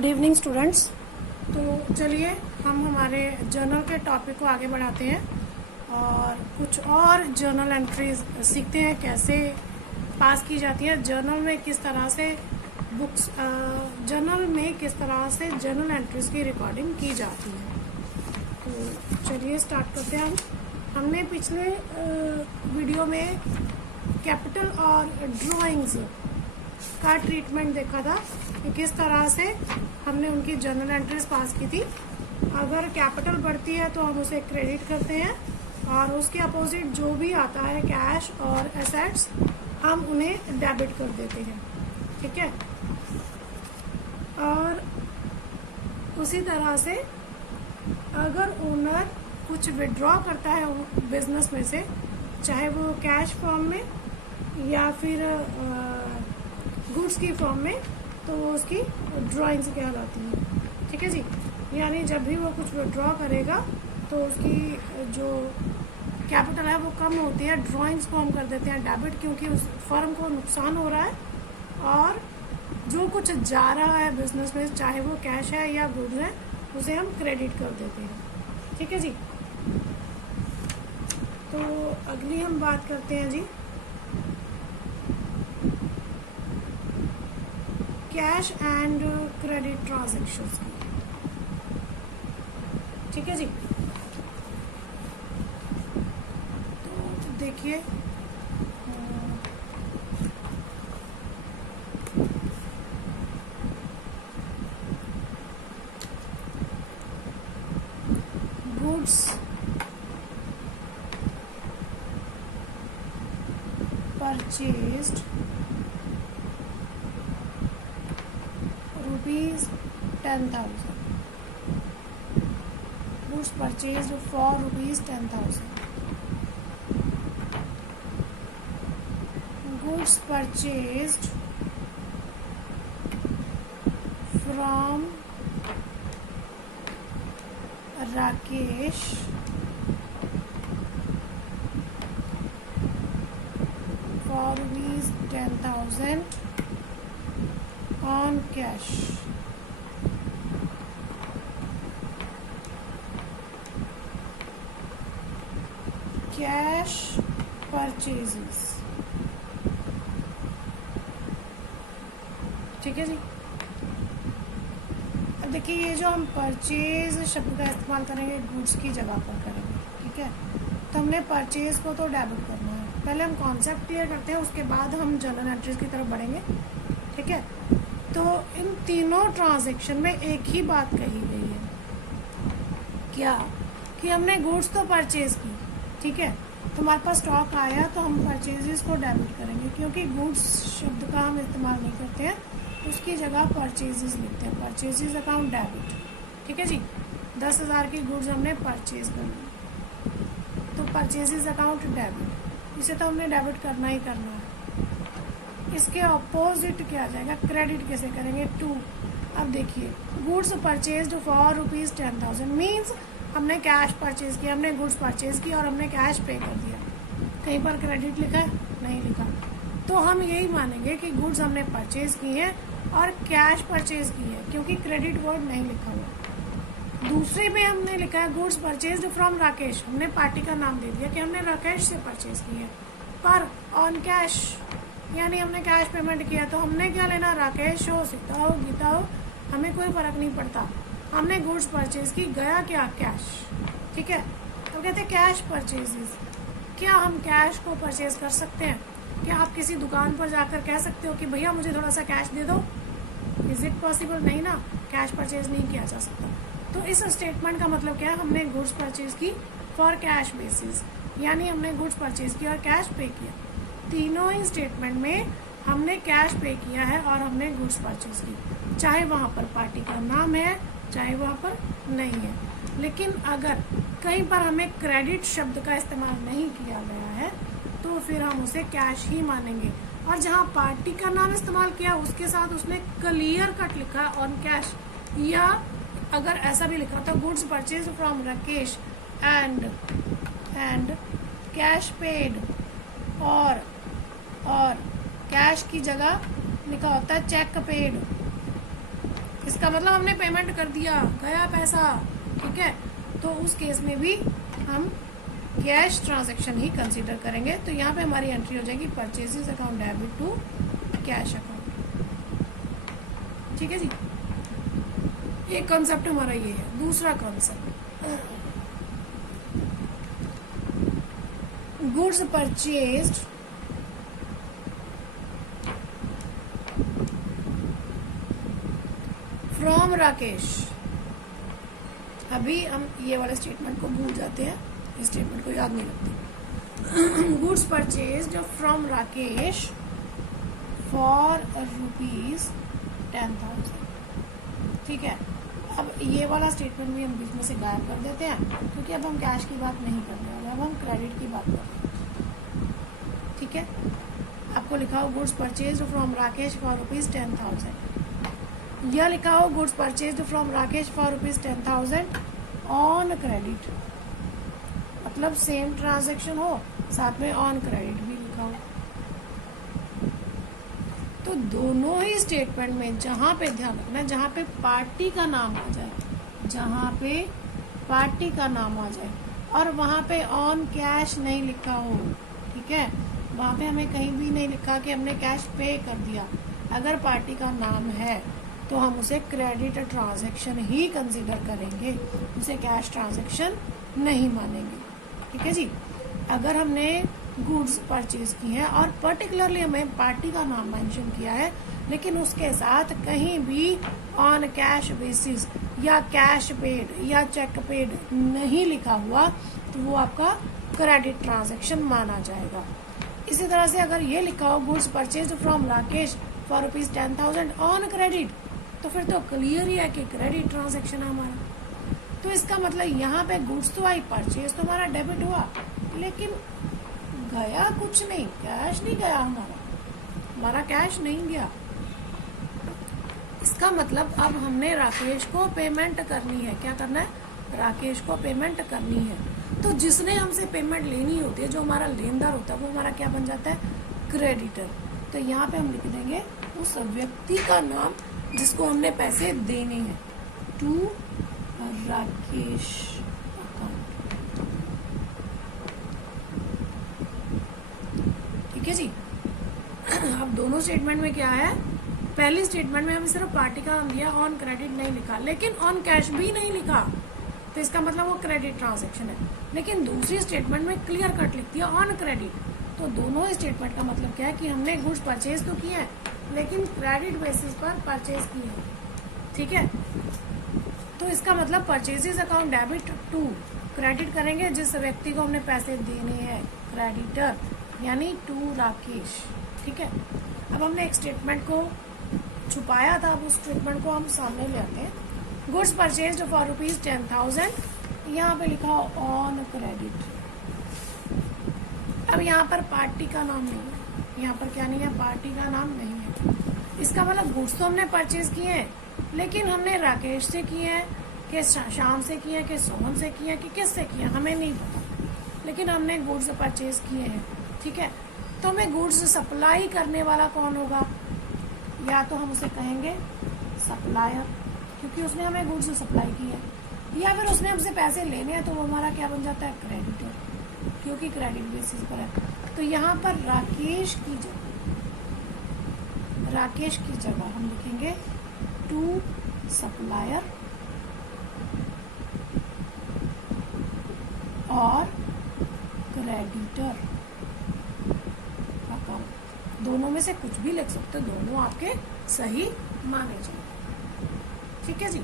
Good evening students. तो चलिए हम हमारे जर्नल के टॉपिक को आगे बढ़ाते हैं और कुछ और जर्नल एंट्रीज सीखते हैं कैसे पास की जाती है। जर्नल में किस तरह से जर्नल एंट्रीज की रिकॉर्डिंग की जाती है। तो चलिए स्टार्ट करते हैं। हमने पिछले वीडियो में कैपिटल और ड्राइंग्स का ट्रीटमेंट देखा था कि किस तरह से हमने उनकी जर्नल एंट्रीज पास की थी। अगर कैपिटल बढ़ती है तो हम उसे क्रेडिट करते हैं और उसके अपोजिट जो भी आता है कैश और एसेट्स हम उन्हें डेबिट कर देते हैं। ठीक है। और उसी तरह से अगर ओनर कुछ विड्रॉ करता है बिजनेस में से, चाहे वो कैश फॉर्म में या फिर गुड्स की फॉर्म में, तो वो उसकी ड्राइंग्स कहलाती है। ठीक है जी। यानी जब भी वो कुछ विड्रॉ करेगा तो उसकी जो कैपिटल है वो कम होती है, ड्राइंग्स को हम कर देते हैं डेबिट, क्योंकि उस फर्म को नुकसान हो रहा है और जो कुछ जा रहा है बिजनेस में, चाहे वो कैश है या गुड्स है, उसे हम क्रेडिट कर देते हैं। ठीक है जी। तो अगली हम बात करते हैं जी कैश एंड क्रेडिट ट्रांजैक्शंस की। ठीक है जी। तो देखिए goods purchased rupees 10,000. Goods purchased for rupees 10,000. Goods purchased from Rakesh for rupees 10,000 on cash. Cash purchases. ठीक है जी। अब देखिए ये जो हम परचेज शब्द का इस्तेमाल करेंगे गुड्स की जगह पर करेंगे। ठीक है। तो हमने परचेज को तो डेबिट करना है। पहले हम कॉन्सेप्ट क्लियर करते हैं, उसके बाद हम जर्नल एंट्रीज की तरफ बढ़ेंगे। ठीक है। तो इन तीनों ट्रांजैक्शन में एक ही बात कही गई है, क्या कि हमने गुड्स तो परचेज की। ठीक है। तो हमारे पास स्टॉक आया तो हम परचेजेस को डेबिट करेंगे, क्योंकि गुड्स शब्द का हम इस्तेमाल नहीं करते हैं, उसकी जगह परचेजेस लिखते हैं। Purchases account debit. ठीक है जी। 10,000 की गुड्स हमने परचेज कर ली तो परचेजेस अकाउंट डेबिट, इसे तो हमने डेबिट करना ही करना है। इसके अपोजिट क्या आ जाएगा, क्रेडिट कैसे करेंगे, टू। अब देखिए goods purchased for rupees 10,000 means हमने कैश परचेज किया, हमने गुड्स परचेज की और हमने कैश पे कर दिया। कहीं पर क्रेडिट लिखा है? नहीं लिखा। तो हम यही मानेंगे कि गुड्स हमने परचेज की है और कैश परचेज की है, क्योंकि क्रेडिट वर्ड नहीं लिखा हुआ। दूसरे में हमने लिखा है गुड्स परचेज्ड फ्रॉम राकेश, हमने पार्टी का नाम दे दिया कि हमने राकेश से परचेज की है, पर ऑन कैश यानी हमने कैश पेमेंट किया। तो हमने क्या लेना, राकेश हो, सीता हो, गीता हो, हमें कोई फर्क नहीं पड़ता। हमने गुड्स परचेज की, गया क्या, कैश। ठीक है। तो कहते हैं कैश परचेजेस। क्या हम कैश को परचेज कर सकते हैं? क्या आप किसी दुकान पर जाकर कह सकते हो कि भैया मुझे थोड़ा सा कैश दे दो? Is it possible? नहीं ना, कैश परचेज नहीं किया जा सकता। तो इस स्टेटमेंट का मतलब क्या है, हमने गुड्स परचेज की फॉर कैश बेसिस, यानी हमने गुड्स परचेज किया और कैश पे किया। तीनों ही स्टेटमेंट में हमने कैश पे किया है और हमने गुड्स परचेज की, चाहे वहाँ पर पार्टी का नाम है चाहे वहाँ पर नहीं है। लेकिन अगर कहीं पर हमें क्रेडिट शब्द का इस्तेमाल नहीं किया गया है तो फिर हम उसे कैश ही मानेंगे। और जहाँ पार्टी का नाम इस्तेमाल किया उसके साथ उसने क्लियर कट लिखा ऑन कैश, या अगर ऐसा भी लिखा था goods purchase from Rakesh and cash paid, और कैश की जगह लिखा होता है चेक पेड। इसका मतलब हमने पेमेंट कर दिया, गया पैसा, ठीक है। तो उस केस में भी हम कैश ट्रांजैक्शन ही कंसीडर करेंगे। तो यहाँ पे हमारी एंट्री हो जाएगी purchases account debit to cash account, ठीक है जी। एक कॉन्सेप्ट हमारा ये है। दूसरा concept, goods purchased from Rakesh. अभी हम ये वाले स्टेटमेंट को भूल जाते हैं, इस स्टेटमेंट को याद नहीं रखते। Goods purchased from Rakesh for ₹10,000, ठीक है। अब ये वाला स्टेटमेंट भी हम बीच में से गायब कर देते हैं, क्योंकि अब हम कैश की बात नहीं कर रहे हैं, अब हम क्रेडिट की बात कर रहे हैं, ठीक है। आपको लिखा हो goods purchased from Rakesh for ₹10,000, या लिखा हो goods purchased from Rakesh for ₹10,000 on credit, मतलब सेम ट्रांजैक्शन हो, साथ में ऑन क्रेडिट भी लिखा हो। तो दोनों ही स्टेटमेंट में जहां पे ध्यान रखना, जहां पे पार्टी का नाम आ जाए, जहां पे पार्टी का नाम आ जाए और वहां पे ऑन कैश नहीं लिखा हो, ठीक है, वहां पे हमें कहीं भी नहीं लिखा कि हमने कैश पे कर दिया, अगर पार्टी का नाम है तो हम उसे क्रेडिट ट्रांजैक्शन ही कंसीडर करेंगे, उसे कैश ट्रांजैक्शन नहीं मानेंगे, ठीक है जी। अगर हमने गुड्स परचेज की है और पर्टिकुलरली हमें पार्टी का नाम मेंशन किया है, लेकिन उसके साथ कहीं भी ऑन कैश बेसिस या कैश पेड या चेक पेड नहीं लिखा हुआ, तो वो आपका क्रेडिट ट्रांजैक्शन माना जाएगा। इसी तरह से अगर ये लिखा हो goods purchase from Rakesh for ₹10,000 on credit, तो फिर तो क्लियर ही है कि क्रेडिट ट्रांजैक्शन है हमारा। तो इसका मतलब यहाँ पे गुड्स तो आई, परचेज तो हमारा डेबिट हुआ, लेकिन गया कुछ नहीं, कैश नहीं गया, हमारा कैश नहीं गया। इसका मतलब अब हमने राकेश को पेमेंट करनी है। क्या करना है? राकेश को पेमेंट करनी है। तो जिसने हमसे पेमेंट लेनी होती है, जो हमारा लेनदार होता है, वो हमारा क्या बन जाता है? क्रेडिटर। तो यहाँ पे हम लिख देंगे उस व्यक्ति का नाम जिसको हमने पैसे देने हैं, टू राकेश अकाउंट, ठीक है जी। अब दोनों स्टेटमेंट में क्या है? पहली स्टेटमेंट में हमें सिर्फ पार्टी का नाम दिया, ऑन क्रेडिट नहीं लिखा, लेकिन ऑन कैश भी नहीं लिखा, तो इसका मतलब वो क्रेडिट ट्रांजैक्शन है। लेकिन दूसरी स्टेटमेंट में क्लियर कट लिख दिया ऑन क्रेडिट। तो दोनों स्टेटमेंट का मतलब क्या है कि हमने गुड्स परचेज तो किए हैं, लेकिन क्रेडिट बेसिस पर परचेज किए हैं, ठीक है। तो इसका मतलब purchases account debit to, credit करेंगे जिस व्यक्ति को हमने पैसे देने हैं, क्रेडिटर, यानी टू राकेश, ठीक है। अब हमने एक स्टेटमेंट को छुपाया था, अब उस स्टेटमेंट को हम सामने ले आते हैं। गुड्स परचेज्ड फॉर ₹10,000, यहाँ पे लिखा ऑन क्रेडिट। अब यहाँ पर पार्टी का नाम नहीं है, यहाँ पर क्या नहीं है? पार्टी का नाम नहीं है। इसका मतलब गुड्स तो हमने परचेज किए हैं, लेकिन हमने राकेश से किए हैं कि श्याम से किए हैं कि सोहन से किए हैं कि किससे किए हैं, हमें नहीं पता, लेकिन हमने गुड्स परचेज किए हैं, ठीक है। तो हमें गुड्स सप्लाई करने वाला कौन होगा? या तो हम उसे कहेंगे सप्लायर, क्योंकि उसने हमें गुड्स सप्लाई की है, या फिर उसने हमसे पैसे लेने हैं, तो वो हमारा क्या बन जाता है? क्रेडिटर, क्योंकि क्रेडिट बेसिस पर है। तो यहाँ पर राकेश की जगह हम लिखेंगे टू सप्लायर और क्रेडिटर अकाउंट। दोनों में से कुछ भी लिख सकते हो, दोनों आपके सही माने जाएंगे, ठीक है जी।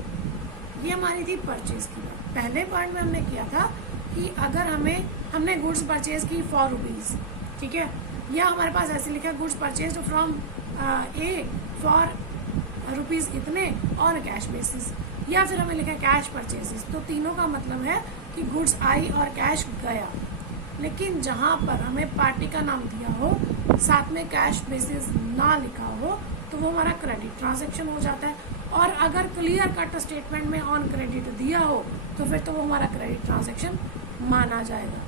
ये हमारी थी परचेज की बात। पहले पार्ट में हमने किया था कि अगर हमने गुड्स परचेज की ₹4, ठीक है, या हमारे पास ऐसे लिखा goods purchase from A for ₹, इतने ऑन कैश बेसिस, या फिर हमें लिखा कैश परचेजेस। तो तीनों का मतलब है कि गुड्स आई और कैश गया, लेकिन जहां पर हमें पार्टी का नाम दिया हो, साथ में कैश बेसिस ना लिखा हो, तो वो हमारा क्रेडिट ट्रांजैक्शन हो जाता है। और अगर क्लियर कट स्टेटमेंट में ऑन क्रेडिट दिया हो, तो फिर तो वो हमारा क्रेडिट ट्रांजैक्शन माना जाएगा,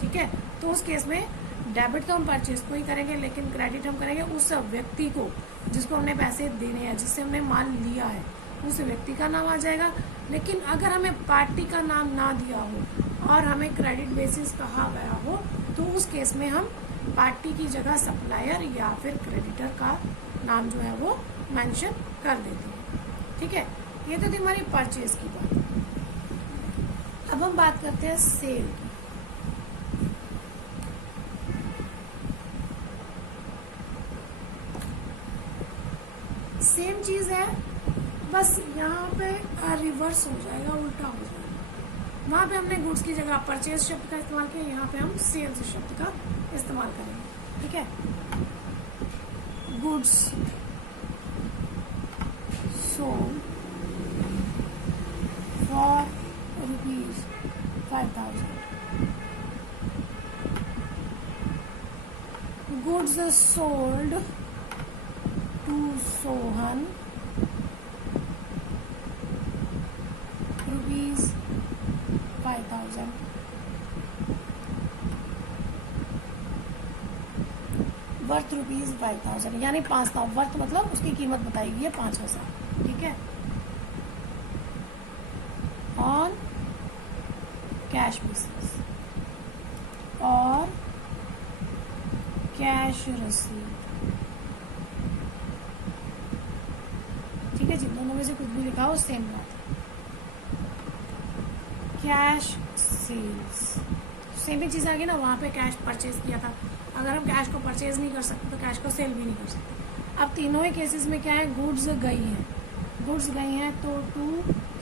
ठीक है। तो उस केस में डेबिट तो हम परचेज को ही करेंगे, लेकिन क्रेडिट हम करेंगे उस व्यक्ति को जिसको हमने पैसे देने हैं, जिससे हमने माल लिया है, उस व्यक्ति का नाम आ जाएगा। लेकिन अगर हमें पार्टी का नाम ना दिया हो और हमें क्रेडिट बेसिस कहा गया हो तो उस केस में हम पार्टी की जगह सप्लायर या फिर क्रेडिटर का नाम जो है वो मेंशन कर देते हैं। ठीक है, ये तो थी हमारी परचेज की बात। अब हम बात करते हैं सेल की। सेम चीज है, बस यहाँ पे रिवर्स हो जाएगा, उल्टा हो जाएगा। वहां पे हमने गुड्स की जगह परचेज शब्द का इस्तेमाल किया, यहाँ पे हम सेल्स शब्द का इस्तेमाल करेंगे। ठीक है, goods sold for ₹5,000, goods sold to Sohan ₹5,000, worth ₹5,000, यानी 5,000 वर्थ मतलब उसकी कीमत बताएगी है 5,000। ठीक है, ऑन कैश बेसिस और कैश रसीद। ठीक है जी, दोनों में से कुछ भी लिखा हो सेम बात है। कैश सेल्स सेम ही चीज़ आ गई ना, वहाँ पे कैश परचेज किया था, अगर हम कैश को परचेज नहीं कर सकते तो कैश को सेल भी नहीं कर सकते। अब तीनों ही केसेस में क्या है, गुड्स गई हैं तो टू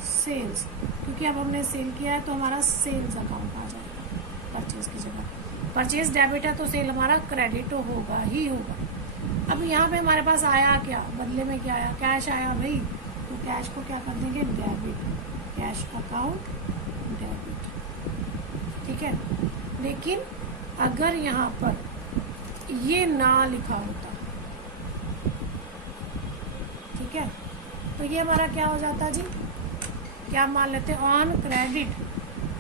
सेल्स, क्योंकि अब हमने सेल किया है तो हमारा सेल्स अकाउंट आ जाएगा परचेज की जगह। परचेज डेबिट है तो सेल हमारा क्रेडिट होगा ही होगा। अब यहाँ पे हमारे पास आया क्या, बदले में क्या आया, कैश आया भाई, तो कैश को क्या कर देंगे, डेबिट, कैश अकाउंट डेबिट। ठीक है, लेकिन अगर यहाँ पर ये ना लिखा होता, ठीक है, तो ये हमारा क्या हो जाता जी, क्या मान लेते हैं ऑन क्रेडिट,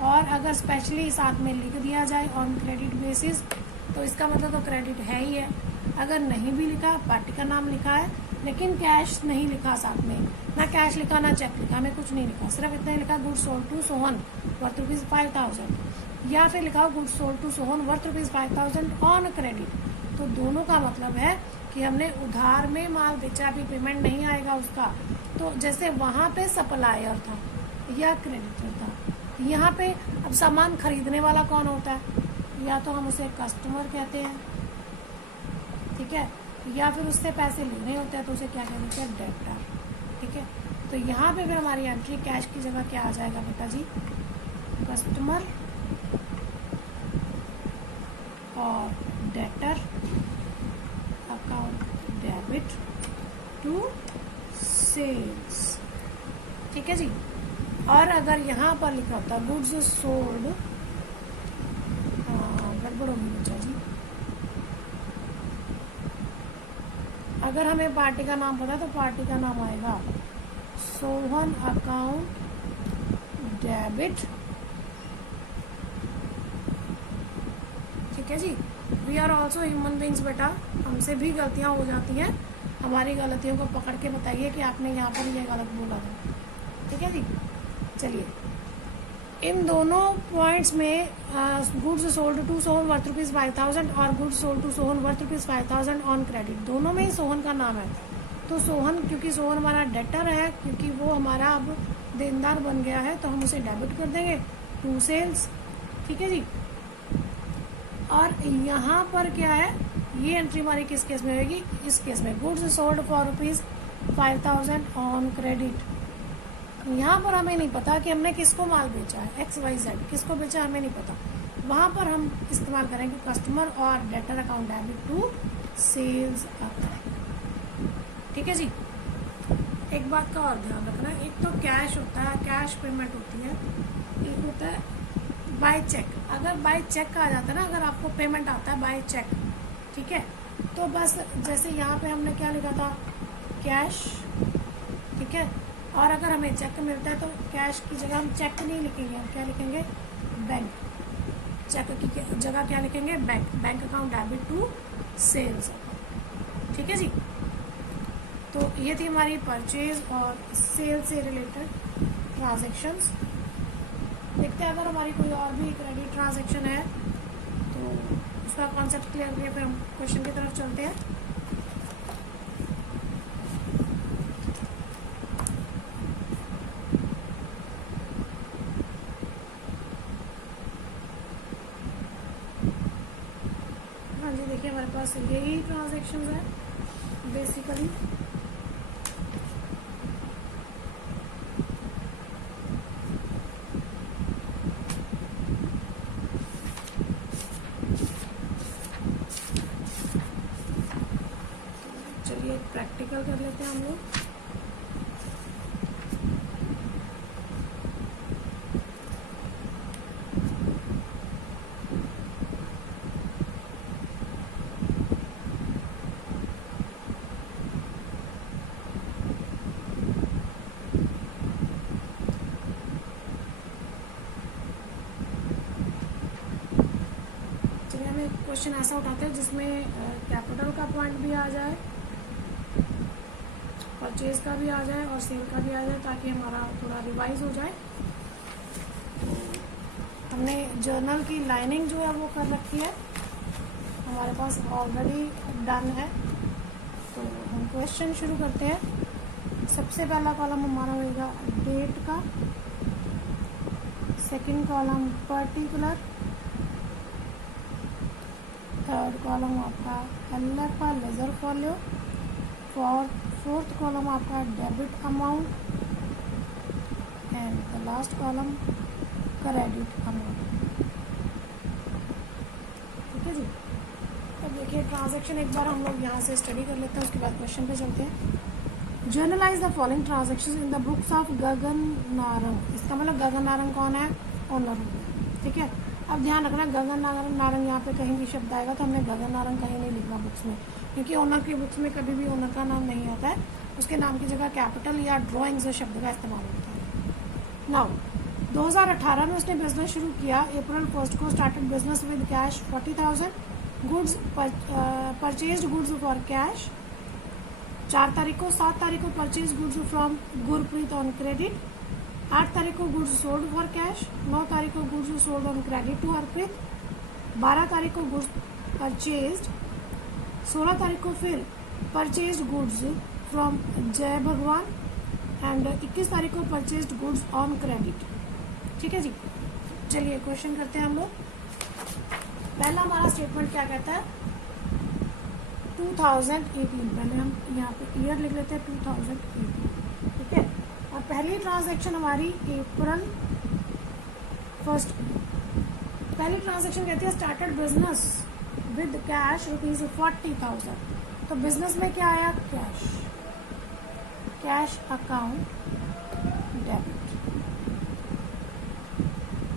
और अगर स्पेशली साथ में लिख दिया जाए ऑन क्रेडिट बेसिस तो इसका मतलब तो क्रेडिट है ही है। अगर नहीं भी लिखा, पार्टी का नाम लिखा है लेकिन कैश नहीं लिखा, साथ में ना कैश लिखा ना चेक लिखा, हमें कुछ नहीं लिखा, सिर्फ इतना ही लिखा goods sold to Sohan worth ₹5,000, या फिर लिखा goods sold to Sohan worth ₹5,000 on credit, तो दोनों का मतलब है कि हमने उधार में माल बेचा, अभी पेमेंट नहीं आएगा उसका। तो जैसे वहाँ पे सप्लायर था या क्रेडिटर था, यहाँ पे अब सामान खरीदने वाला कौन होता है, या तो हम उसे कस्टमर कहते हैं, ठीक है, या फिर उससे पैसे लेने होते हैं तो उसे क्या कहते हैं, डेब्टर। ठीक है, तो यहाँ पे फिर हमारी एंट्री कैश की जगह क्या आ जाएगा बेटा जी, कस्टमर और debtor account debit to sales. ठीक है जी, और अगर यहाँ पर लिखा होता गुड्स सोल्ड, गड़बड़ होगी बच्चा जी, अगर हमें पार्टी का नाम पता है तो पार्टी का नाम आएगा सोहन अकाउंट डेबिट। ठीक है जी, we are also human beings बेटा, हमसे भी गलतियां हो जाती हैं, हमारी गलतियों को पकड़ के बताइए कि आपने यहाँ पर ये गलत बोला था। ठीक है जी, चलिए इन दोनों पॉइंट्स में goods sold to Sohan worth ₹5,000 और goods sold to Sohan worth ₹5,000 on credit, दोनों में ही सोहन का नाम है। तो सोहन, क्योंकि सोहन हमारा डेटर है, क्योंकि वो हमारा अब देनदार बन गया है, तो हम उसे डेबिट कर देंगे टू सेल्स। ठीक है जी, और यहाँ पर क्या है, ये एंट्री हमारी किस केस में होगी, इस केस में goods sold for ₹5,000 on credit. यहाँ पर हमें नहीं पता कि हमने किसको माल बेचा है, XYZ किसको बेचा हमें नहीं पता, वहाँ पर हम इस्तेमाल करेंगे कस्टमर और debtor account debit to sales account. ठीक है जी, एक बात का और ध्यान रखना, एक तो कैश होता है, कैश पेमेंट होती है, एक होता है बाय चेक। अगर बाय चेक आ जाता है ना, अगर आपको पेमेंट आता है बाय चेक, ठीक है, तो बस जैसे यहाँ पे हमने क्या लिखा था, कैश, ठीक है, और अगर हमें चेक मिलता है तो कैश की जगह हम चेक नहीं लिखेंगे, हम क्या लिखेंगे, बैंक। चेक की जगह क्या लिखेंगे, bank, bank account debit to sales account. ठीक है जी, तो ये थी हमारी परचेज और सेल से रिलेटेड ट्रांजेक्शन्स। देखते हैं अगर हमारी कोई और भी क्रेडिट ट्रांजेक्शन है तो उसका कॉन्सेप्ट क्लियर किया, फिर हम क्वेश्चन की तरफ चलते हैं। हाँ जी, देखिए हमारे पास यही ट्रांजेक्शन्स है बेसिकली। चलिए प्रैक्टिकल कर लेते हैं हम लोग। चलिए हम एक क्वेश्चन ऐसा उठाते हैं जिसमें कैपिटल का पॉइंट भी आ जाए, परचेज का भी आ जाए और सेल का भी आ जाए, ताकि हमारा थोड़ा रिवाइज हो जाए। हमने जर्नल की लाइनिंग जो है वो कर रखी है, हमारे पास ऑलरेडी डन है। तो हम क्वेश्चन शुरू करते हैं। सबसे पहला कॉलम हमारा होगा डेट का, second column particular, third column आपका एलएफ का लेजर फॉलियो, फोर्थ कॉलम आपका debit amount and the last column credit amount. ठीक है जी। अब देखिए ट्रांजैक्शन एक बार हम लोग यहाँ से स्टडी कर लेते हैं, उसके बाद क्वेश्चन पे चलते हैं। Journalise the following transactions in the books of Gagan Narang. इसका मतलब गगन नारंग कौन है? ओनर। ठीक है, अब ध्यान रखना गगन नारंग यहाँ पे कहीं भी शब्द आएगा तो हमने गगन नारंग कहीं नहीं लिखना बुक्स में, क्योंकि ओनर की बुक्स में कभी भी ओनर का नाम नहीं आता है, उसके नाम की जगह कैपिटल या ड्राइंग्स शब्द का इस्तेमाल होता है। नाउ 2018 में उसने बिजनेस शुरू किया। अप्रैल 1 को started business with cash 40,000 goods purchased goods for cash. 4 तारीख को 7 तारीख को purchase goods from Gurpreet on credit. 8 तारीख को गुड्स सोल्ड फॉर कैश। 9 तारीख को goods sold on credit to Harpreet. 12 तारीख को गुड्स परचेज्ड। 16 तारीख को फिर परचेज्ड गुड्स फ्रॉम जय भगवान एंड 21 तारीख को परचेज्ड गुड्स ऑन क्रेडिट। ठीक है जी। चलिए क्वेश्चन करते हैं हम लोग। पहला हमारा स्टेटमेंट क्या कहता है? 2018। पहले हम यहाँ पे ईयर लिख लेते हैं 2018। ठीक है, और पहली ट्रांजैक्शन हमारी अप्रैल 1 पहली ट्रांजैक्शन कहती है स्टार्टेड बिजनेस विद कैश ₹40,000। तो बिजनेस में क्या आया? Cash, cash account debit.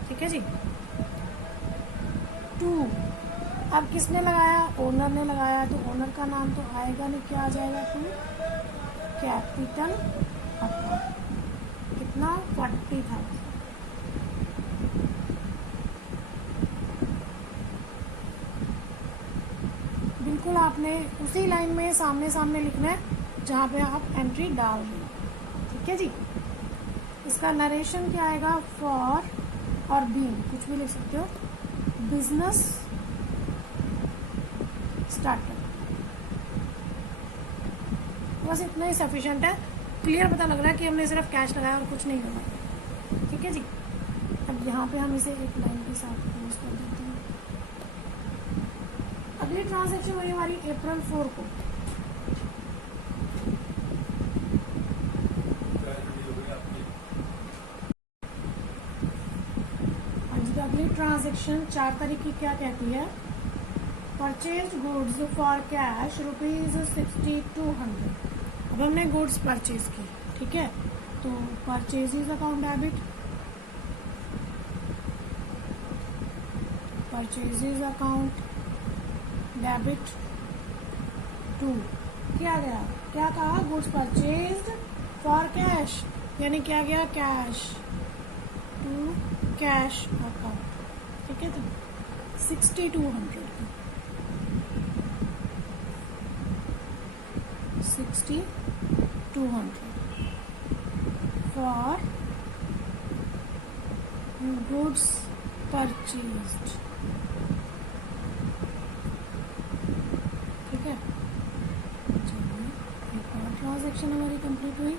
ठीक है जी। 2 अब किसने लगाया? ओनर ने लगाया, तो ओनर का नाम तो आएगा नहीं, क्या आ जाएगा? 2 कैपिटल अकाउंट। कितना? 40,000। बिल्कुल आपने उसी लाइन में सामने सामने लिखना है जहाँ पे आप एंट्री डाल दें। ठीक है जी। इसका नरेशन क्या आएगा? फॉर और बीइंग कुछ भी लिख सकते हो। Business starter. बस इतना ही सफिशिएंट है। क्लियर पता लग रहा है कि हमने सिर्फ कैश लगाया और कुछ नहीं लगाया। ठीक है जी। अब यहाँ पे हम इसे एक लाइन के साथ क्लोज कर देते हैं। अगली ट्रांजैक्शन हुई हमारी अप्रैल 4 को। अगली ट्रांजैक्शन 4 तारीख की क्या कहती है? Purchase goods for cash ₹6200। अब हमने गुड्स परचेज की। ठीक है, तो purchases account debit, purchases account debit to क्या गया? क्या कहा? गुड्स परचेज्ड फॉर कैश, यानी क्या गया? Cash to cash account. ठीक है, तो 6200 60, 200. For goods purchased. ठीक है, चलिए एक और ट्रांजेक्शन हमारी कंप्लीट हुई।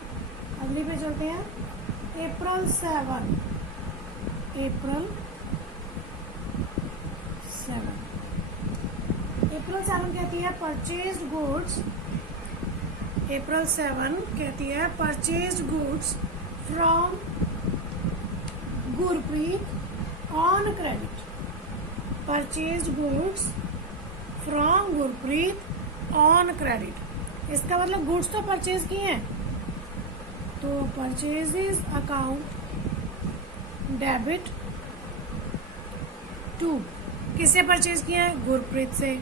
अगली पे चलते हैं। April 7, April 7 कहती है परचेज्ड गुड्स। April 7 कहती है purchased goods from Gurpreet on credit. Purchased goods from Gurpreet on credit. इसका मतलब गुड्स तो परचेज किए हैं, तो परचेजेस अकाउंट डेबिट टू किससे परचेज किया है? गुरप्रीत से।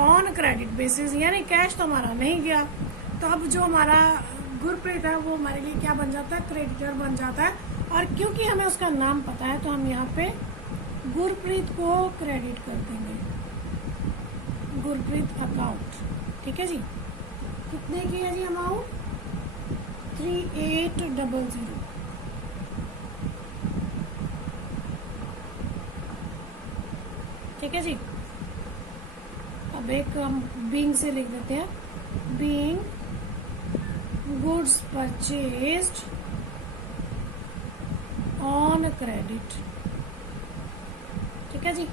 ऑन क्रेडिट बेसिस, यानी कैश तो हमारा नहीं गया, तो अब जो हमारा गुरप्रीत है वो हमारे लिए क्या बन जाता है? क्रेडिटर बन जाता है। और क्योंकि हमें उसका नाम पता है तो हम यहाँ पे गुरप्रीत को क्रेडिट कर देंगे, गुरप्रीत अकाउंट। ठीक है जी, कितने की है जी अमाउंट? 3800। ठीक है जी, अब एक हम बीइंग से लिख देते हैं। Being goods purchased on credit. ठीक है जी,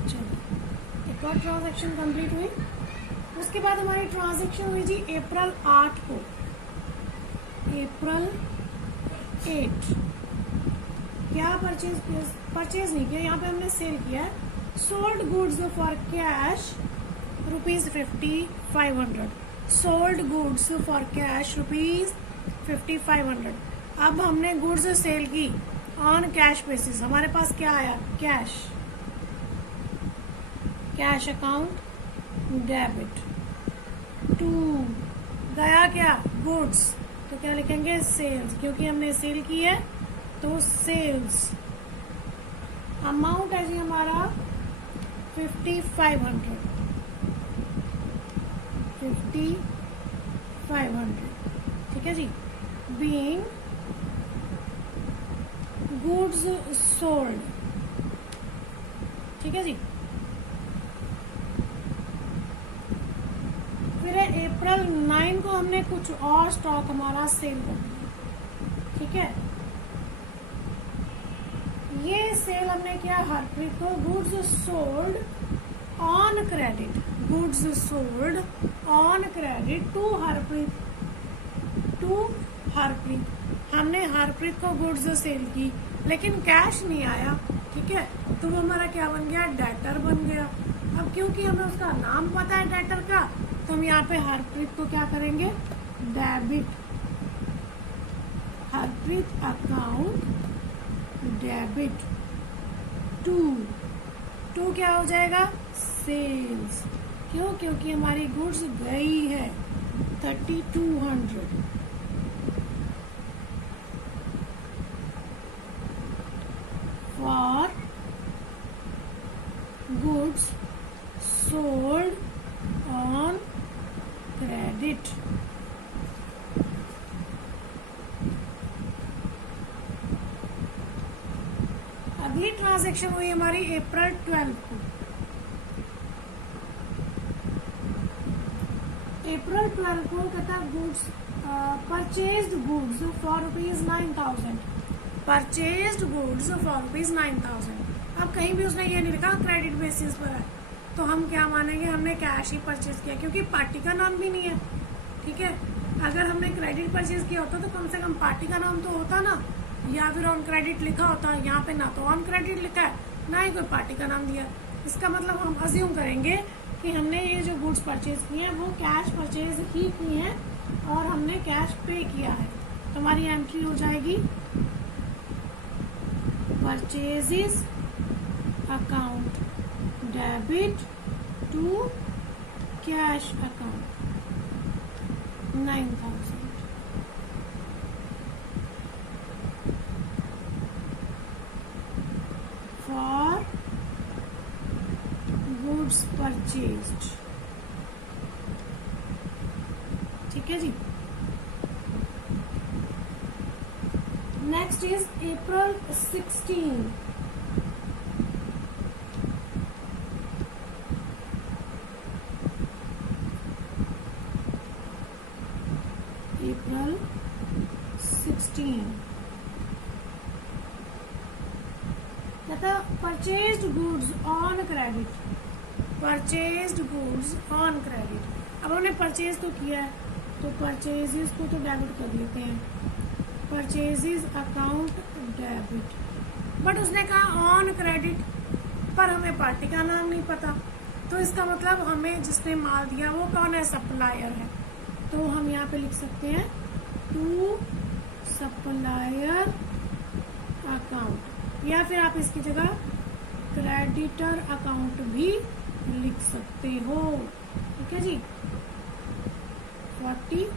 चलिए एक और ट्रांजैक्शन कंप्लीट हुई। उसके बाद हमारी ट्रांजैक्शन हुई जी अप्रैल 8 को। अप्रैल 8 क्या परचेज नहीं किया, यहाँ पे हमने सेल किया है। Sold goods for cash ₹5500। Sold goods for cash ₹5500। अब हमने गुड्स सेल की ऑन कैश बेसिस। हमारे पास क्या आया? Cash. Cash account debit to गया क्या? गुड्स, तो क्या लिखेंगे? सेल्स, क्योंकि हमने सेल की है तो सेल्स। अमाउंट है जी हमारा 5500। 5500। ठीक है जी, बीइंग गुड्स सोल्ड। ठीक है जी, फिर अप्रैल 9 को हमने कुछ और स्टॉक हमारा सेल कर दिया। ठीक है, ये सेल हमने किया हरप्रीत को। Goods sold on credit, goods sold on credit to Harpreet. To Harpreet, हमने हरप्रीत को गुड्स सेल की लेकिन कैश नहीं आया। ठीक है, तो वो हमारा क्या बन गया? डेटर बन गया। अब क्योंकि हमें उसका नाम पता है डेटर का, तो हम यहाँ पे हरप्रीत को क्या करेंगे? Debit. Harpreet account debit to क्या हो जाएगा? सेल्स। क्यों? क्योंकि हमारी गुड्स गई है 3200। For goods sold on credit. अगली ट्रांजैक्शन हुई हमारी अप्रैल 12 को। अप्रैल 12 को कहता goods purchased goods for ₹9000। Purchased goods for ₹9000। अब कहीं भी उसने ये नहीं लिखा क्रेडिट बेसिस पर है, तो हम क्या मानेंगे? हमने कैश ही परचेज किया, क्योंकि पार्टी का नाम भी नहीं है। ठीक है, अगर हमने क्रेडिट परचेज किया होता तो कम से कम पार्टी का नाम तो होता ना, या फिर ऑन क्रेडिट लिखा होता। यहाँ पे ना तो ऑन क्रेडिट लिखा है, ना ही कोई पार्टी का नाम दिया। इसका मतलब हम अज्यूम करेंगे कि हमने ये जो गुड्स परचेज किए हैं वो कैश परचेज ही की हैं और हमने कैश पे किया है। तो हमारी एंट्री हो जाएगी purchases account debit to cash account 9000। For goods purchased ठीक है जी। नेक्स्ट इज अप्रैल 16। अप्रैल 16 कहता purchased goods on credit, purchased goods on credit. अब हमने परचेज तो किया है तो परचेजेस को तो डेबिट कर लेते हैं, परचेजेस अकाउंट डेबिट। बट उसने कहा ऑन क्रेडिट, पर हमें पार्टी का नाम नहीं पता, तो इसका मतलब हमें जिसने माल दिया वो कौन है, सप्लायर है। तो हम यहाँ पे लिख सकते हैं टू सप्लायर अकाउंट, या फिर आप इसकी जगह क्रेडिटर अकाउंट भी लिख सकते हो। ठीक है जी। 40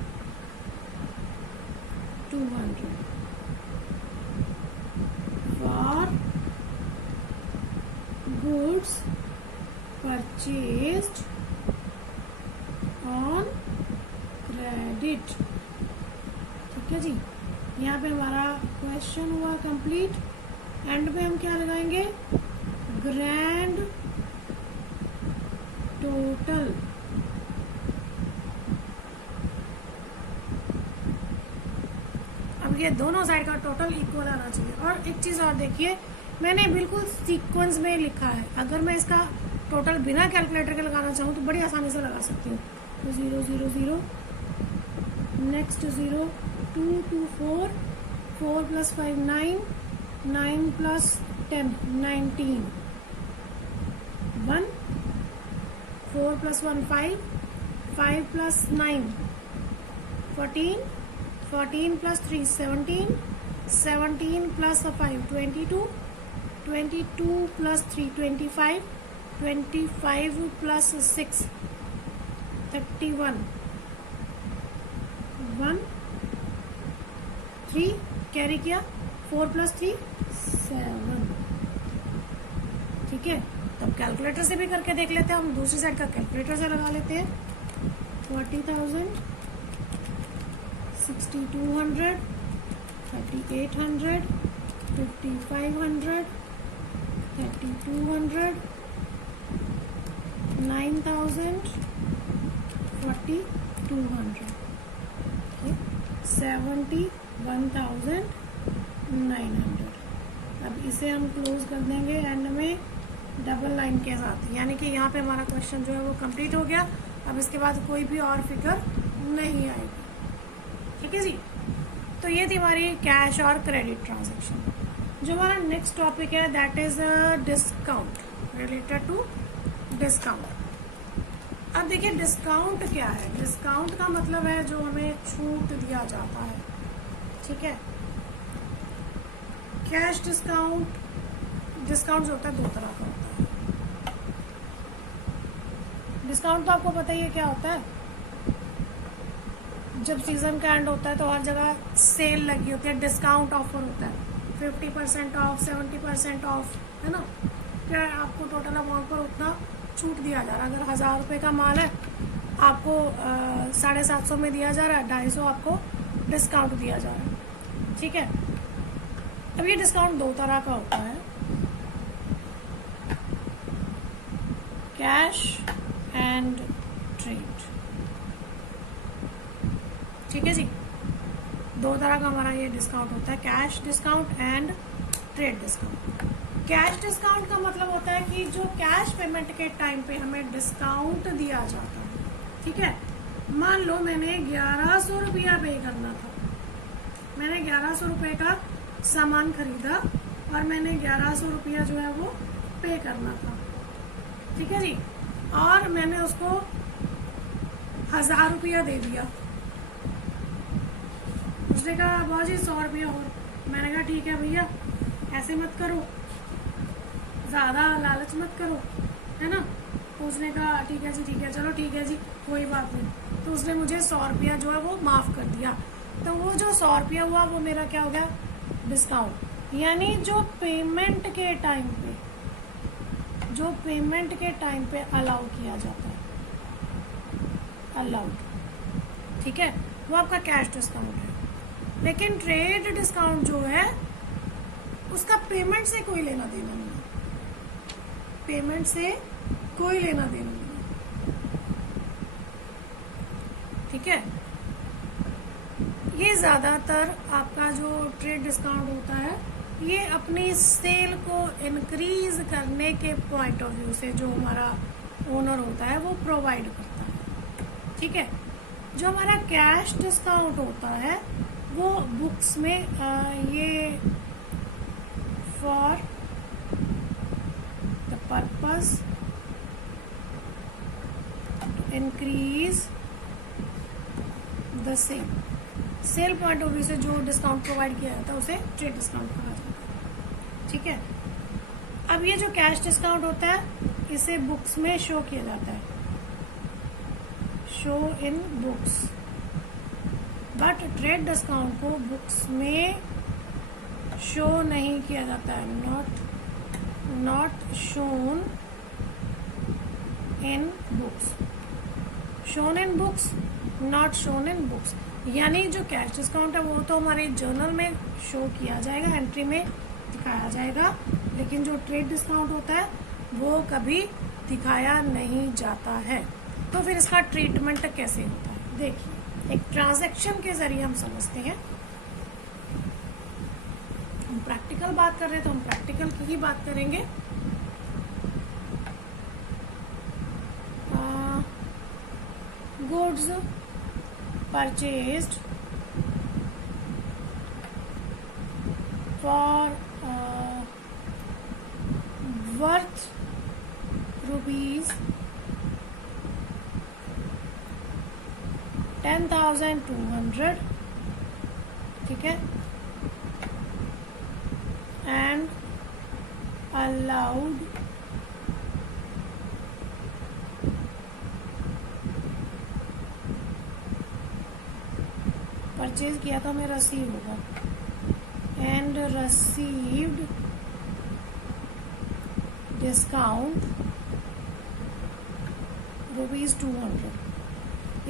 200 for goods purchased on credit. ठीक है जी। यहाँ पे हमारा क्वेश्चन हुआ कंप्लीट। एंड पे हम क्या लगाएंगे, ग्रैंड टोटल। अब ये दोनों साइड का टोटल इक्वल आना चाहिए। और एक चीज और देखिए, मैंने बिल्कुल सीक्वेंस में लिखा है। अगर मैं इसका टोटल बिना कैलकुलेटर के लगाना चाहूँ तो बड़ी आसानी से लगा सकती हूँ। तो 0 0 0, नेक्स्ट 0 2 2 4, 4 + 5 9, 9 + 10 19, 1 4 + 1 5, 5 + 9 14, 14 + 3 17, 17 + 5 22, 22 + 3 25, 25 + 6 31, 1 3 कैरी किया, 4 + 3 7। ठीक है। तब कैलकुलेटर से भी करके देख लेते हैं, हम दूसरी साइड का कैलकुलेटर से लगा लेते हैं। 40,000, 6,200, 3,800, 5,500, 3,200, 9,000, 4,200, 71,900। अब इसे हम क्लोज कर देंगे एंड में डबल लाइन के साथ, यानी कि यहाँ पे हमारा क्वेश्चन जो है वो कंप्लीट हो गया। अब इसके बाद कोई भी और फिगर नहीं आएगी। ठीक है जी। तो ये थी हमारी कैश और क्रेडिट ट्रांजैक्शन। जो हमारा नेक्स्ट टॉपिक है that is discount, related to discount. अब देखिए डिस्काउंट क्या है। डिस्काउंट का मतलब है जो हमें छूट दिया जाता है। ठीक है। कैश डिस्काउंट, डिस्काउंट जो होता है 2 तरह का होता है। डिस्काउंट तो आपको पता ही है क्या होता है। जब सीजन का एंड होता है तो हर जगह सेल लगी होती है, डिस्काउंट ऑफर होता है, 50% ऑफ, 70% ऑफ, है ना। क्या आपको टोटल अमाउंट पर उतना छूट दिया जा रहा है। अगर 1,000 रुपये का माल है आपको 750 में दिया जा रहा है, 250 आपको डिस्काउंट दिया जा रहा है। ठीक है। अब ये डिस्काउंट 2 तरह का होता है, कैश एंड ट्रेड। ठीक है जी। 2 तरह का हमारा ये डिस्काउंट होता है, cash discount and trade discount. Cash discount का मतलब होता है कि जो कैश पेमेंट के टाइम पे हमें डिस्काउंट दिया जाता है। ठीक है। मान लो मैंने 1100 रुपया पे करना था, मैंने 1100 रुपये का सामान खरीदा और मैंने 1100 रुपया जो है वो पे करना था। ठीक है जी। और मैंने उसको 1,000 रुपया दे दिया। उसने कहा बहुत जी 100 रुपया और। मैंने कहा ठीक है भैया, ऐसे मत करो, ज़्यादा लालच मत करो, है ना। तो उसने कहा ठीक है जी, ठीक है, चलो ठीक है जी, कोई बात नहीं। तो उसने मुझे 100 रुपया जो है वो माफ़ कर दिया। तो वो जो 100 रुपया हुआ वो मेरा क्या हो गया, डिस्काउंट। यानी जो पेमेंट के टाइम पे, जो पेमेंट के टाइम पे अलाउ किया जाता है, अलाउड। ठीक है, वो आपका कैश डिस्काउंट है। लेकिन ट्रेड डिस्काउंट जो है उसका पेमेंट से कोई लेना देना नहीं है, पेमेंट से कोई लेना देना नहीं है, ठीक है। ये ज़्यादातर आपका जो ट्रेड डिस्काउंट होता है ये अपनी सेल को इंक्रीज करने के पॉइंट ऑफ व्यू से जो हमारा ओनर होता है वो प्रोवाइड करता है, ठीक है। जो हमारा कैश डिस्काउंट होता है वो बुक्स में ये for the purpose to increase the sale point of view से जो डिस्काउंट प्रोवाइड किया जाता है उसे ट्रेड डिस्काउंट कहा जाता है, ठीक है। अब ये जो कैश डिस्काउंट होता है इसे बुक्स में शो किया जाता है, show in books, but trade discount को बुक्स में शो नहीं किया जाता है, not shown in books, shown in books, not shown in books. यानी जो कैश डिस्काउंट है वो तो हमारे जर्नल में शो किया जाएगा, एंट्री में दिखाया जाएगा, लेकिन जो ट्रेड डिस्काउंट होता है वो कभी दिखाया नहीं जाता है। तो फिर इसका ट्रीटमेंट कैसे होता है, देखिए एक ट्रांजैक्शन के जरिए हम समझते हैं। हम प्रैक्टिकल बात कर रहे हैं तो हम प्रैक्टिकल की ही बात करेंगे। Goods purchased for worth rupees 10,200, ठीक है, एंड अलाउड परचेज किया था, मैं रसीव होगा, एंड रसीव्ड डिस्काउंट ₹200,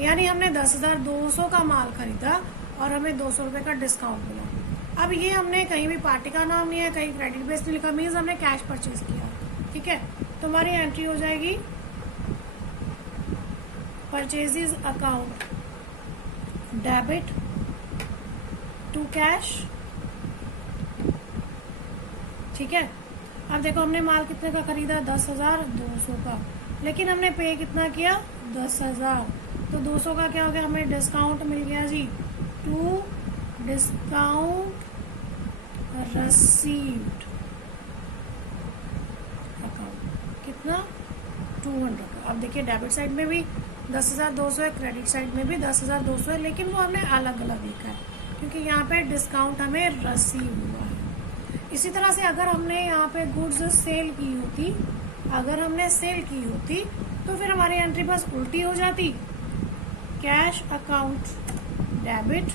यानी हमने 10,200 का माल खरीदा और हमें 200 रुपये का डिस्काउंट मिला। अब ये हमने कहीं भी पार्टी का नाम नहीं है, कहीं क्रेडिट बेस नहीं लिखा, मीन्स हमने कैश परचेज किया, ठीक है। तो हमारी एंट्री हो जाएगी purchases account debit to cash, ठीक है। अब देखो हमने माल कितने का खरीदा, 10,200 का, लेकिन हमने पे कितना किया, 10,000। तो 200 का क्या हो गया, हमें डिस्काउंट मिल गया जी, टू डिस्काउंट रसीव्ड अकाउंट कितना, 200। अब देखिए डेबिट साइड में भी 10,200 है, क्रेडिट साइड में भी 10,200 है, लेकिन वो हमने अलग अलग लिखा है क्योंकि यहाँ पे डिस्काउंट हमें रसीव हुआ है। इसी तरह से अगर हमने यहाँ पे गुड्स सेल की होती, अगर हमने सेल की होती तो फिर हमारी एंट्री बस उल्टी हो जाती, cash account debit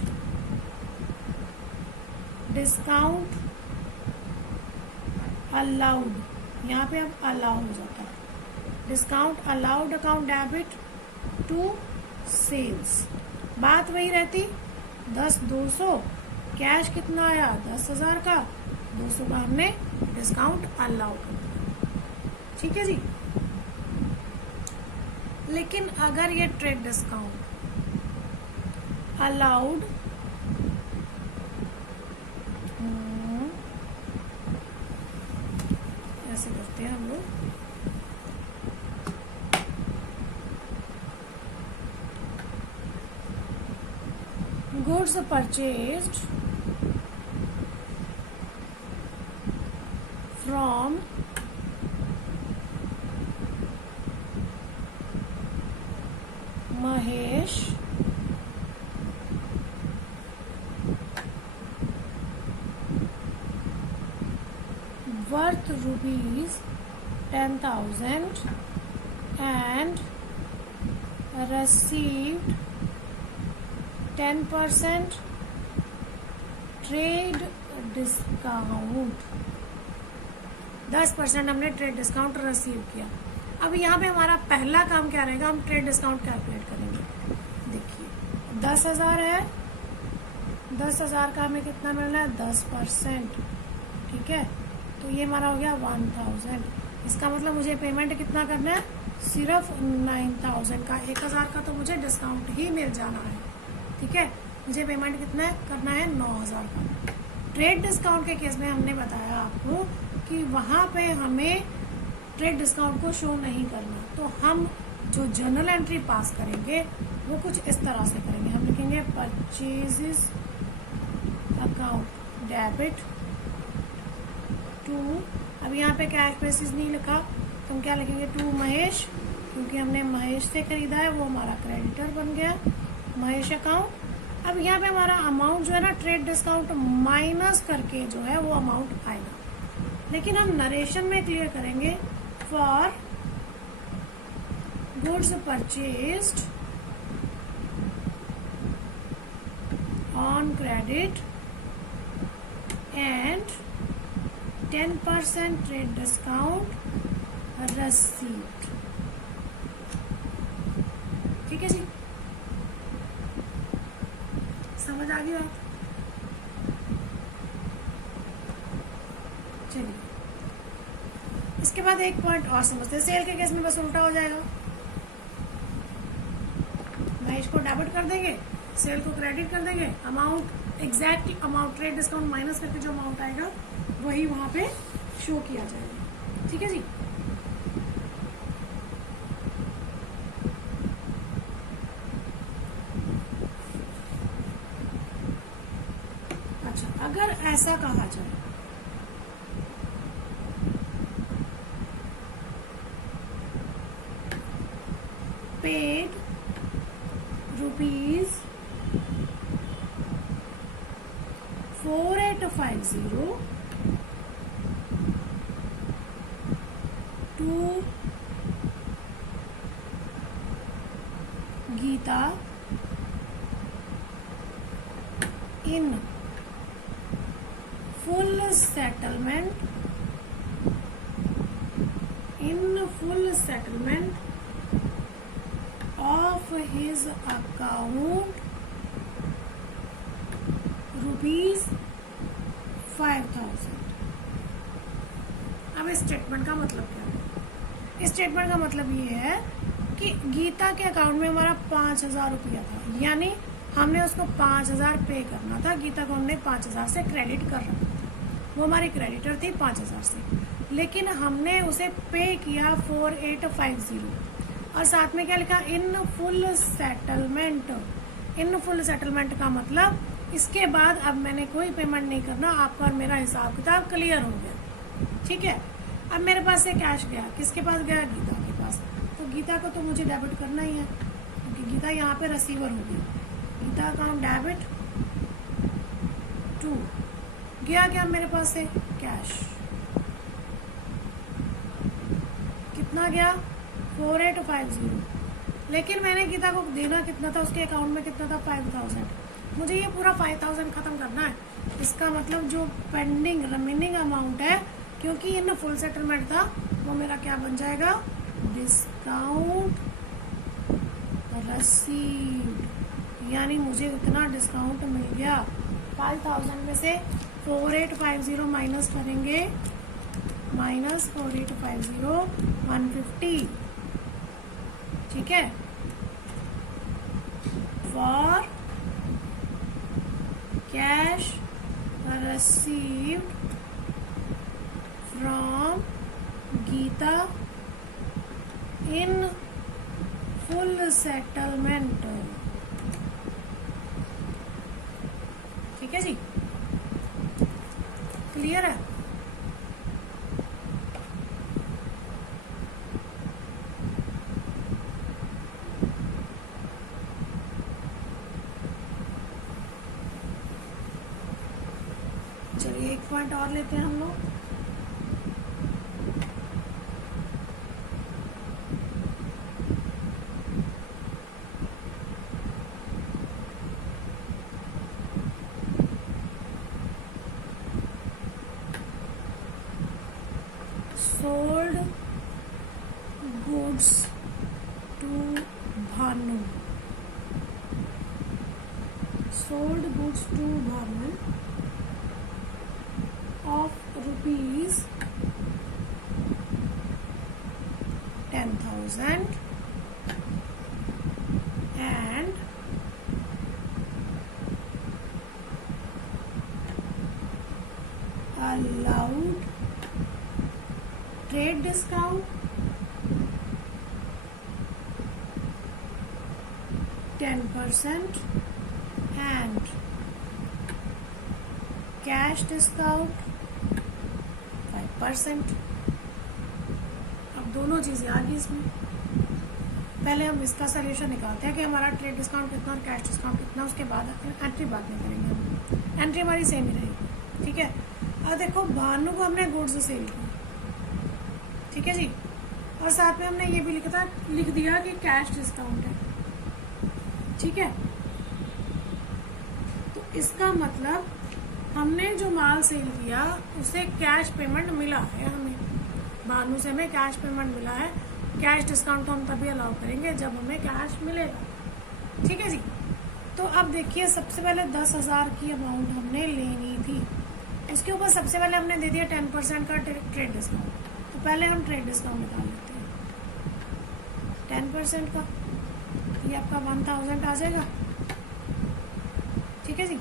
discount allowed, यहाँ पे अब अलाउ हो जाता है, discount allowed account debit to sales. बात वही रहती, 10,200, कैश कितना आया 10,000 का, 200 का हमने डिस्काउंट अलाउ कर दिया, ठीक है जी। लेकिन अगर ये ट्रेड डिस्काउंट अलाउड ऐसे करते हैं हम लोग, goods purchased from Mahesh worth ₹10,000 and received 10% trade discount, 10% हमने ट्रेड डिस्काउंट रिसीव किया। अब यहाँ पे हमारा पहला काम क्या रहेगा, हम ट्रेड डिस्काउंट कैलकुलेट करेंगे। देखिए 10,000 है, 10,000 का हमें कितना मिलना है 10%, ठीक है। तो ये हमारा हो गया 1,000। इसका मतलब मुझे पेमेंट कितना करना है, सिर्फ 9,000 का। 1,000 का तो मुझे डिस्काउंट ही मिल जाना है, ठीक है। मुझे पेमेंट कितना है करना है 9,000 का। ट्रेड डिस्काउंट के केस में हमने बताया आपको कि वहाँ पे हमें ट्रेड डिस्काउंट को शो नहीं करना, तो हम जो जर्नल एंट्री पास करेंगे वो कुछ इस तरह से करेंगे। हम लिखेंगे परचेजेस अकाउंट डेबिट टू, अब यहाँ पे कैश बेसिस नहीं लिखा तो हम क्या लिखेंगे, टू महेश, क्योंकि हमने महेश से खरीदा है, वो हमारा क्रेडिटर बन गया, महेश अकाउंट। अब यहाँ पे हमारा अमाउंट जो है ना ट्रेड डिस्काउंट माइनस करके जो है वो अमाउंट आएगा, लेकिन हम नरेशन में क्लियर करेंगे for goods purchased on credit and 10% trade discount रसीद, ठीक है जी। समझ आ गई बात? चलिए इसके बाद एक पॉइंट और समझते हैं। सेल के केस में बस उल्टा हो जाएगा, महेश को डेबिट कर देंगे, सेल को क्रेडिट कर देंगे, amount exact amount trade discount minus करके जो अमाउंट आएगा वही वहां पे शो किया जाएगा, ठीक है जी। अच्छा, अगर ऐसा कहा जाए paid rupees 4850 to Geeta in full settlement of his account rupees 5,000। अब इस स्टेटमेंट का मतलब क्या है? इस स्टेटमेंट का मतलब ये है कि गीता के अकाउंट में हमारा 5,000 रुपया था, यानी हमने उसको 5,000 पे करना था। गीता को हमने 5,000 से क्रेडिट कर रखा था, वो हमारी क्रेडिटर थी 5,000 से, लेकिन हमने उसे पे किया 4850 और साथ में क्या लिखा, in full settlement. In full settlement का मतलब इसके बाद अब मैंने कोई पेमेंट नहीं करना, आपका और मेरा हिसाब किताब क्लियर हो गया, ठीक है। अब मेरे पास से कैश गया, किसके पास गया, गीता के पास, तो गीता को तो मुझे डेबिट करना ही है क्योंकि गीता यहाँ पे रिसीवर होगी। गीता अकाउंट डेबिट टू गया क्या मेरे पास से कैश, कितना गया 4850, लेकिन मैंने गीता को देना कितना था, उसके अकाउंट में कितना था 5,000। मुझे ये पूरा 5,000 खत्म करना है। इसका मतलब जो पेंडिंग रिमेनिंग अमाउंट है, क्योंकि इन फुल सेटलमेंट था, वो मेरा क्या बन जाएगा, डिस्काउंट रसीद, यानी मुझे उतना डिस्काउंट मिल गया। 5,000 में से 4850 माइनस करेंगे, माइनस 4850 150, ठीक है। For cash received from Geeta in full settlement, ठीक है जी, क्लियर है। चलिए एक पॉइंट और लेते हैं हम लोग। Sold goods to Bhanu, sold goods to Bharman of rupees 10,000 and allowed trade discount 10% and cash discount 5%। अब दोनों चीज़ें आ गई इसमें। पहले हम इसका सॉल्यूशन निकालते हैं कि हमारा ट्रेड डिस्काउंट कितना और कैश डिस्काउंट कितना, उसके बाद एंट्री बाद में करेंगे हम। एंट्री हमारी सेम ही रहेगी, ठीक है। और देखो भानु को हमने गुड्स सेल की, ठीक है जी, और साथ में हमने ये भी लिख दिया कि कैश डिस्काउंट है, ठीक है। तो इसका मतलब हमने जो माल सेल किया उसे कैश पेमेंट मिला है, हमें भानु से हमें कैश पेमेंट मिला है। कैश डिस्काउंट तो हम तभी अलाउ करेंगे जब हमें कैश मिलेगा, ठीक है जी। तो अब देखिए सबसे पहले 10,000 की अमाउंट हमने लेनी थी, इसके ऊपर सबसे पहले हमने दे दिया 10% का ट्रेड डिस्काउंट। तो पहले हम ट्रेड डिस्काउंट निकाल लेते हैं 10% का, ये आपका 1,000 आ जाएगा, ठीक है जी।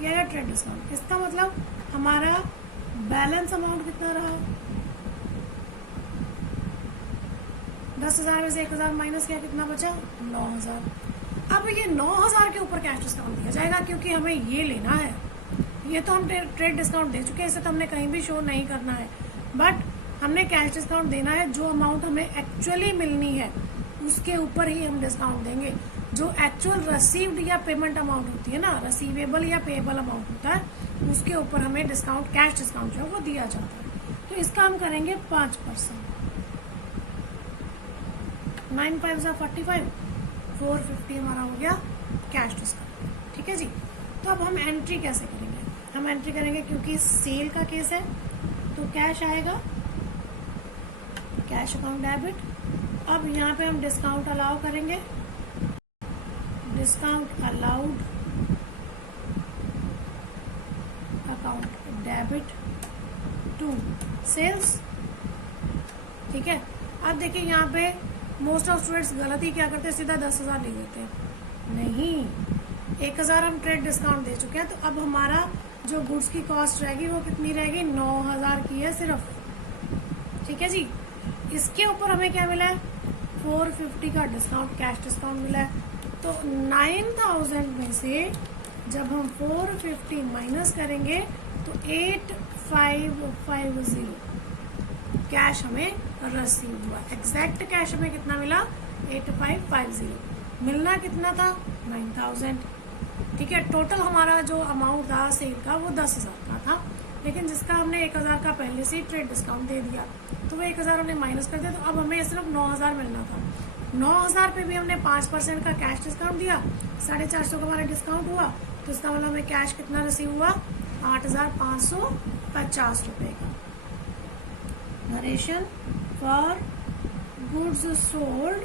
ये है ट्रेड डिस्काउंट। इसका मतलब हमारा बैलेंस अमाउंट कितना रहा, 10,000 में से 1,000 माइनस किया, कितना बचा 9,000। अब ये 9,000 के ऊपर कैश डिस्काउंट दिया जाएगा क्योंकि हमें ये लेना है। ये तो हम ट्रेड डिस्काउंट दे चुके हैं, इसे तो हमने कहीं भी शो नहीं करना है, बट हमने कैश डिस्काउंट देना है। जो अमाउंट हमें एक्चुअली मिलनी है उसके ऊपर ही हम डिस्काउंट देंगे। जो एक्चुअल रिसीव्ड या पेमेंट अमाउंट होती है ना, रिसीवेबल या पेएबल अमाउंट होता है, उसके ऊपर हमें डिस्काउंट, कैश डिस्काउंट जो है वो दिया जाता है। तो इसका हम करेंगे 5%। 9 5 45, 450 हमारा हो गया कैश डिस्काउंट, ठीक है जी। तो अब हम एंट्री कैसे करेंगे, हम एंट्री करेंगे क्योंकि सेल का केस है तो कैश आएगा, कैश अकाउंट डेबिट। अब यहाँ पे हम डिस्काउंट अलाउ करेंगे, discount allowed account debit to sales, ठीक है। अब देखिए यहाँ पे मोस्ट ऑफ स्टूडेंट्स गलत ही क्या करते हैं, सीधा 10,000 ले लेते हैं। नहीं, 1,000 हम ट्रेड डिस्काउंट दे चुके हैं, तो अब हमारा जो गुड्स की कॉस्ट रहेगी वो कितनी रहेगी, 9,000 की है सिर्फ, ठीक है जी। इसके ऊपर हमें क्या मिला है, 450 का डिस्काउंट, कैश डिस्काउंट मिला है। तो 9,000 में से जब हम 450 माइनस करेंगे तो 8,550 कैश हमें रिसीव हुआ। एग्जैक्ट कैश हमें कितना मिला, 8,550। मिलना कितना था, 9,000, ठीक है। टोटल हमारा जो अमाउंट था सेल का वो 10,000 का था, लेकिन जिसका हमने 1,000 का पहले से ट्रेड डिस्काउंट दे दिया तो वो 1,000 हमने माइनस कर दिया। तो अब हमें सिर्फ 9,000 मिलना था। 9,000 पे भी हमने 5% का कैश डिस्काउंट दिया, 450 का हमारा डिस्काउंट हुआ, तो इसका मतलब हमें कैश कितना रिसीव हुआ, 8,550 रुपए का। Narration for goods sold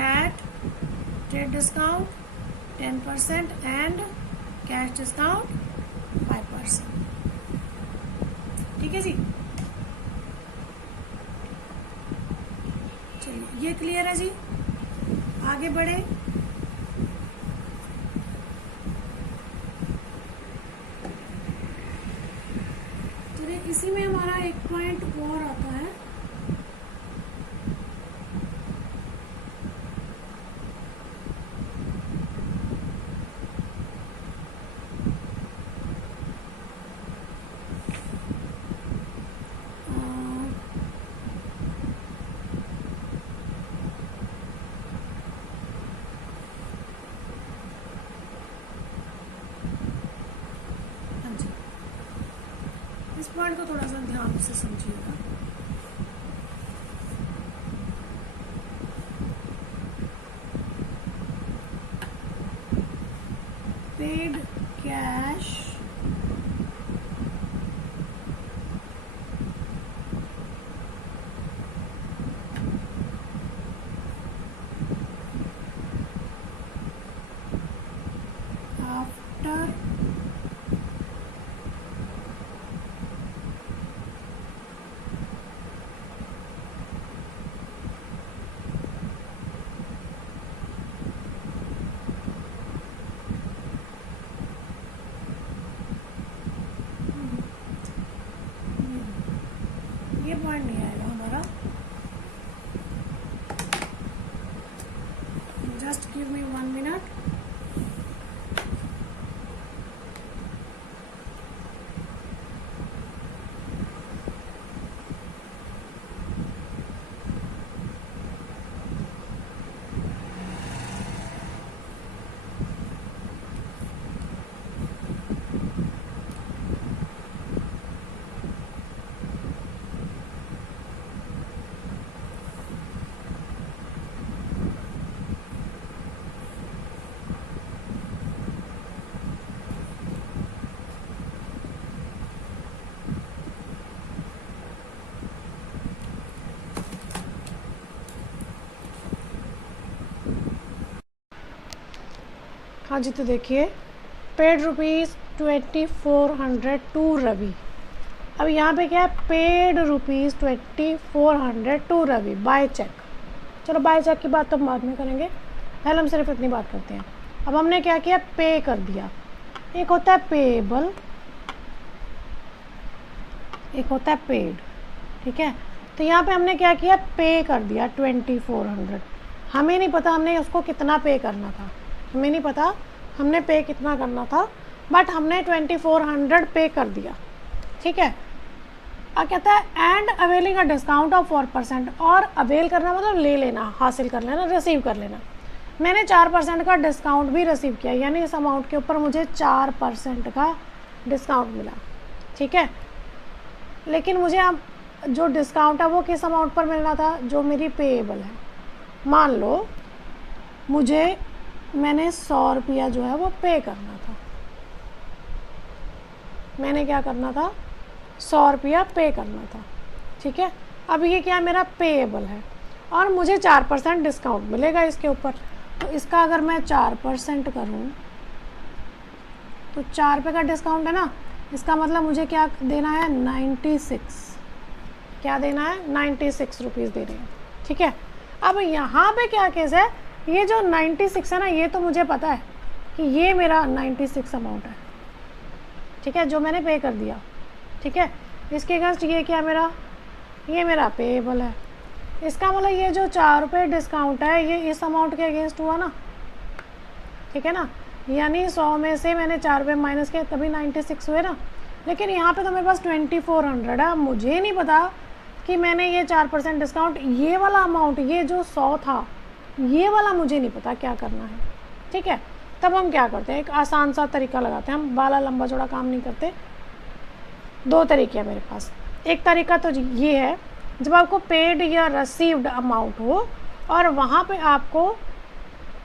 at trade discount 10% and cash discount 5%, ठीक है जी। चलिए ये क्लियर है जी, आगे बढ़े। चलिए इसी में हमारा एक पॉइंट और आता है, इस पॉइंट को थोड़ा सा ध्यान से समझिएगा। Paid cash just give me 1 minute. हाँ जी, तो देखिए पेड ₹2400 टू रवि। अब यहाँ पे क्या है, paid ₹2400 to Ravi by cheque. चलो बाय चेक की बात तो हम बाद में करेंगे, पहले हम सिर्फ इतनी बात करते हैं। अब हमने क्या किया, पे कर दिया। एक होता है पेएबल, एक होता है पेड, ठीक है। तो यहाँ पे हमने क्या किया, पे कर दिया 2400। हमें नहीं पता हमने उसको कितना पे करना था, हमें नहीं पता हमने पे कितना करना था, बट हमने 2400 पे कर दिया, ठीक है। अब कहता है and availing a discount of 4%, और अवेल करना मतलब ले लेना, हासिल कर लेना, रिसीव कर लेना। मैंने 4% का डिस्काउंट भी रिसीव किया, यानी इस अमाउंट के ऊपर मुझे 4% का डिस्काउंट मिला, ठीक है। लेकिन मुझे अब जो डिस्काउंट है वो किस अमाउंट पर मिलना था, जो मेरी पेएबल है। मान लो मैंने 100 रुपया जो है वो पे करना था, मैंने क्या करना था, 100 रुपया पे करना था, ठीक है। अब ये क्या मेरा पेएबल है और मुझे 4% डिस्काउंट मिलेगा इसके ऊपर। तो इसका अगर मैं 4% करूँ तो 4 रुपये का डिस्काउंट है ना, इसका मतलब मुझे क्या देना है, 96, क्या देना है, 96 रुपीज़ देने हैं, ठीक है। अब यहाँ पे क्या केस है, ये जो 96 है ना, ये तो मुझे पता है कि ये मेरा 96 अमाउंट है, ठीक है, जो मैंने पे कर दिया, ठीक है। इसके अगेंस्ट ये क्या मेरा, ये मेरा पेएबल है। इसका मतलब ये जो 4 रुपये डिस्काउंट है ये इस अमाउंट के अगेंस्ट हुआ ना, ठीक है ना। यानी 100 में से मैंने 4 रुपये माइनस किया तभी 96 हुए ना। लेकिन यहाँ पे तो मेरे पास 2400 है, मुझे नहीं पता कि मैंने ये 4% डिस्काउंट, ये वाला अमाउंट, ये जो 100 था, ये वाला मुझे नहीं पता क्या करना है, ठीक है। तब हम क्या करते हैं, एक आसान सा तरीका लगाते हैं, हम बाला लंबा चौड़ा काम नहीं करते। 2 तरीके हैं मेरे पास। एक तरीका तो ये है, जब आपको पेड या रिसीव्ड अमाउंट हो और वहाँ पे आपको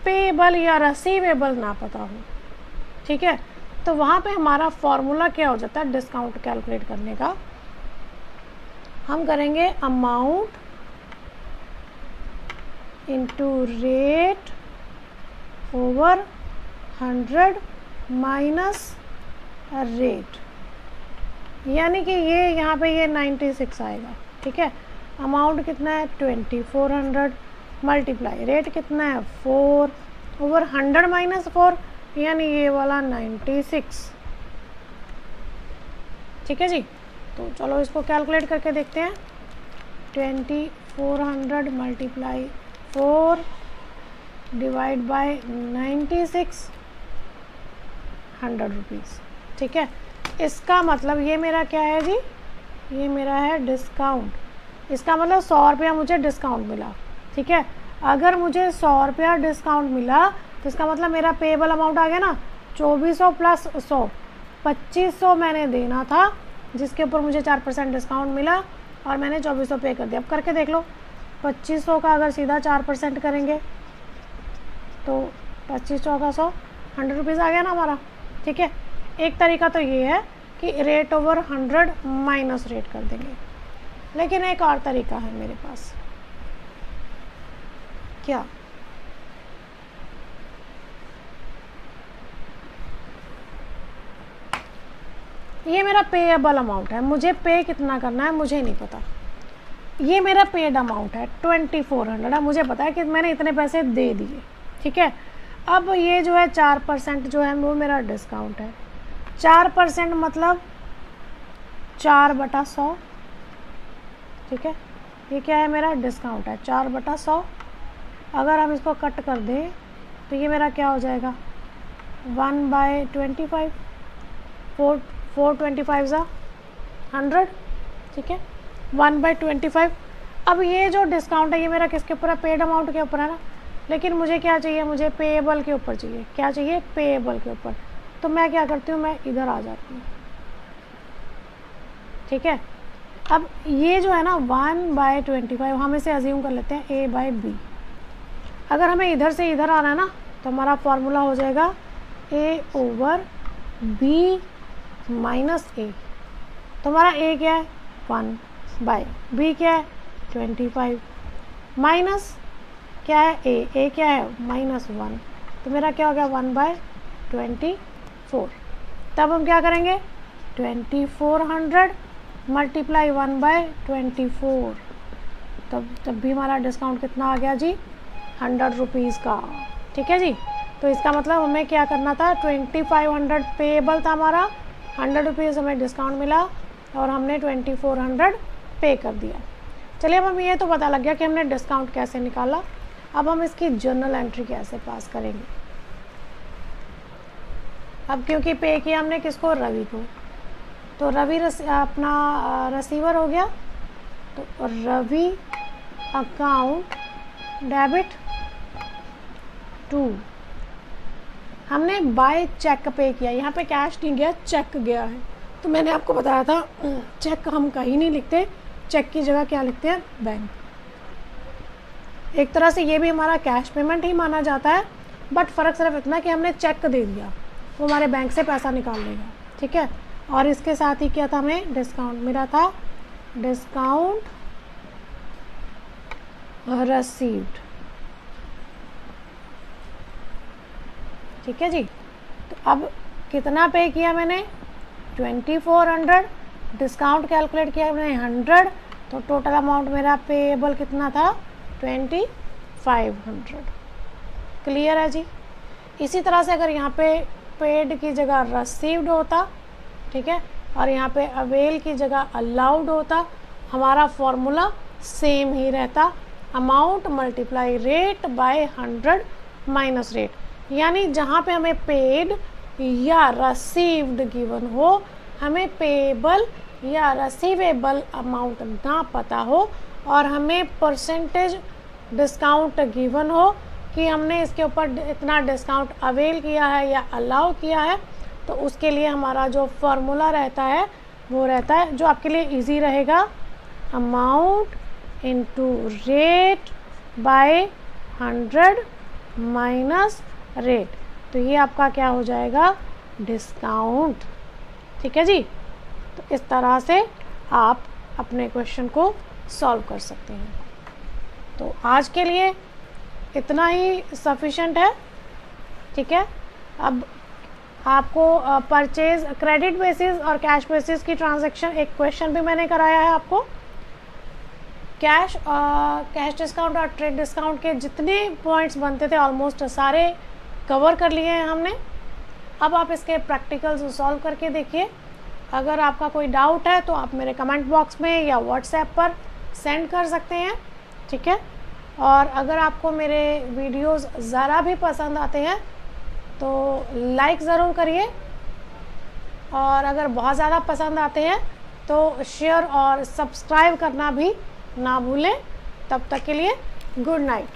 पेएबल या रिसीवेबल ना पता हो, ठीक है, तो वहाँ पे हमारा फॉर्मूला क्या हो जाता है डिस्काउंट कैलकुलेट करने का। हम करेंगे amount into rate over 100 minus rate, यानी कि ये यहाँ पे ये 96 आएगा, ठीक है। अमाउंट कितना है 2400 मल्टीप्लाई रेट कितना है 4 ओवर 100 माइनस 4, यानी ये वाला 96, ठीक है जी। तो चलो इसको कैलकुलेट करके देखते हैं। 2400 मल्टीप्लाई 4 डिवाइड बाय 96, 100 रुपीज़, ठीक है। इसका मतलब ये मेरा क्या है जी, ये मेरा है डिस्काउंट। इसका मतलब 100 रुपया मुझे डिस्काउंट मिला, ठीक है। अगर मुझे 100 रुपया डिस्काउंट मिला तो इसका मतलब मेरा पेएबल अमाउंट आ गया ना 2400 प्लस 100, 2500 मैंने देना था, जिसके ऊपर मुझे 4% डिस्काउंट मिला और मैंने 2400 पे कर दिया। अब करके देख लो, 2500 का अगर सीधा 4% करेंगे तो 2500 का 100 रुपीज़ आ गया ना हमारा, ठीक है। एक तरीका तो ये है कि रेट ओवर 100 माइनस रेट कर देंगे, लेकिन एक और तरीका है मेरे पास। क्या, ये मेरा पेएबल अमाउंट है, मुझे पे कितना करना है मुझे नहीं पता। ये मेरा पेड अमाउंट है 2400 है, मुझे पता है कि मैंने इतने पैसे दे दिए, ठीक है। अब ये जो है 4% जो है वो मेरा डिस्काउंट है। 4% मतलब 4/100, ठीक है। ये क्या है मेरा डिस्काउंट है 4/100। अगर हम इसको कट कर दें तो ये मेरा क्या हो जाएगा 1/25, 4/25 100, ठीक है 1/25। अब ये जो डिस्काउंट है ये मेरा किसके ऊपर है, पेड अमाउंट के ऊपर है ना, लेकिन मुझे क्या चाहिए, मुझे पेएबल के ऊपर चाहिए। क्या चाहिए, पेएबल के ऊपर। तो मैं क्या करती हूँ, मैं इधर आ जाती हूँ, ठीक है। अब ये जो है ना 1/25 हम इसे अज्यूम कर लेते हैं A/B। अगर हमें इधर से इधर आना है ना तो हमारा फॉर्मूला हो जाएगा A/B माइनस A। तो हमारा A क्या है 1/B क्या है 25 माइनस क्या है A क्या है -1। तो मेरा क्या हो गया 1/24। तब हम क्या करेंगे 2400 मल्टीप्लाई 1/24। तब भी हमारा डिस्काउंट कितना आ गया जी 100 रुपीज़ का, ठीक है जी। तो इसका मतलब हमें क्या करना था 2500 पेएबल था हमारा, 100 रुपीज़ हमें डिस्काउंट मिला और हमने 2400 पे कर दिया। चलिए अब हमें ये तो पता लग गया कि हमने डिस्काउंट कैसे निकाला। अब हम इसकी जर्नल एंट्री कैसे पास करेंगे। अब क्योंकि पे किया हमने किसको, रवि को, तो रवि अपना रिसीवर हो गया, तो रवि अकाउंट डेबिट टू, हमने बाय चेक पे किया, यहाँ पे कैश नहीं गया चेक गया है। तो मैंने आपको बताया था चेक हम कहीं नहीं लिखते, चेक की जगह क्या लिखते हैं, बैंक। एक तरह से ये भी हमारा कैश पेमेंट ही माना जाता है, बट फ़र्क सिर्फ इतना कि हमने चेक दे दिया, वो हमारे बैंक से पैसा निकाल लेगा, ठीक है। और इसके साथ ही क्या था, हमें डिस्काउंट मिला था, डिस्काउंट रिसीव्ड, ठीक है जी। तो अब कितना पे किया मैंने 2400, डिस्काउंट कैलकुलेट किया मैंने 100, तो टोटल अमाउंट मेरा पेएबल कितना था 2500। क्लियर है जी। इसी तरह से अगर यहाँ पे पेड की जगह रिसीव्ड होता, ठीक है, और यहाँ पे अवेल की जगह अलाउड होता, हमारा फॉर्मूला सेम ही रहता, amount multiply rate by 100 minus rate. यानी जहाँ पे हमें पेड या रसीव्ड गिवन हो, हमें पेएबल या रसीवेबल अमाउंट ना पता हो, और हमें परसेंटेज डिस्काउंट गिवन हो कि हमने इसके ऊपर इतना डिस्काउंट अवेल किया है या अलाउ किया है, तो उसके लिए हमारा जो फॉर्मूला रहता है वो रहता है, जो आपके लिए इजी रहेगा, amount into rate by 100 minus rate. तो ये आपका क्या हो जाएगा, डिस्काउंट, ठीक है जी। तो इस तरह से आप अपने क्वेश्चन को सॉल्व कर सकते हैं। तो आज के लिए इतना ही सफिशेंट है, ठीक है। अब आपको परचेज क्रेडिट बेसिस और कैश बेसिस की ट्रांजैक्शन एक क्वेश्चन भी मैंने कराया है आपको। कैश डिस्काउंट और ट्रेड डिस्काउंट के जितने पॉइंट्स बनते थे ऑलमोस्ट सारे कवर कर लिए हैं हमने। अब आप इसके प्रैक्टिकल्स सॉल्व करके देखिए। अगर आपका कोई डाउट है तो आप मेरे कमेंट बॉक्स में या व्हाट्सएप पर सेंड कर सकते हैं, ठीक है। और अगर आपको मेरे वीडियोस ज़रा भी पसंद आते हैं तो लाइक ज़रूर करिए, और अगर बहुत ज़्यादा पसंद आते हैं तो शेयर और सब्सक्राइब करना भी ना भूलें। तब तक के लिए गुड नाइट।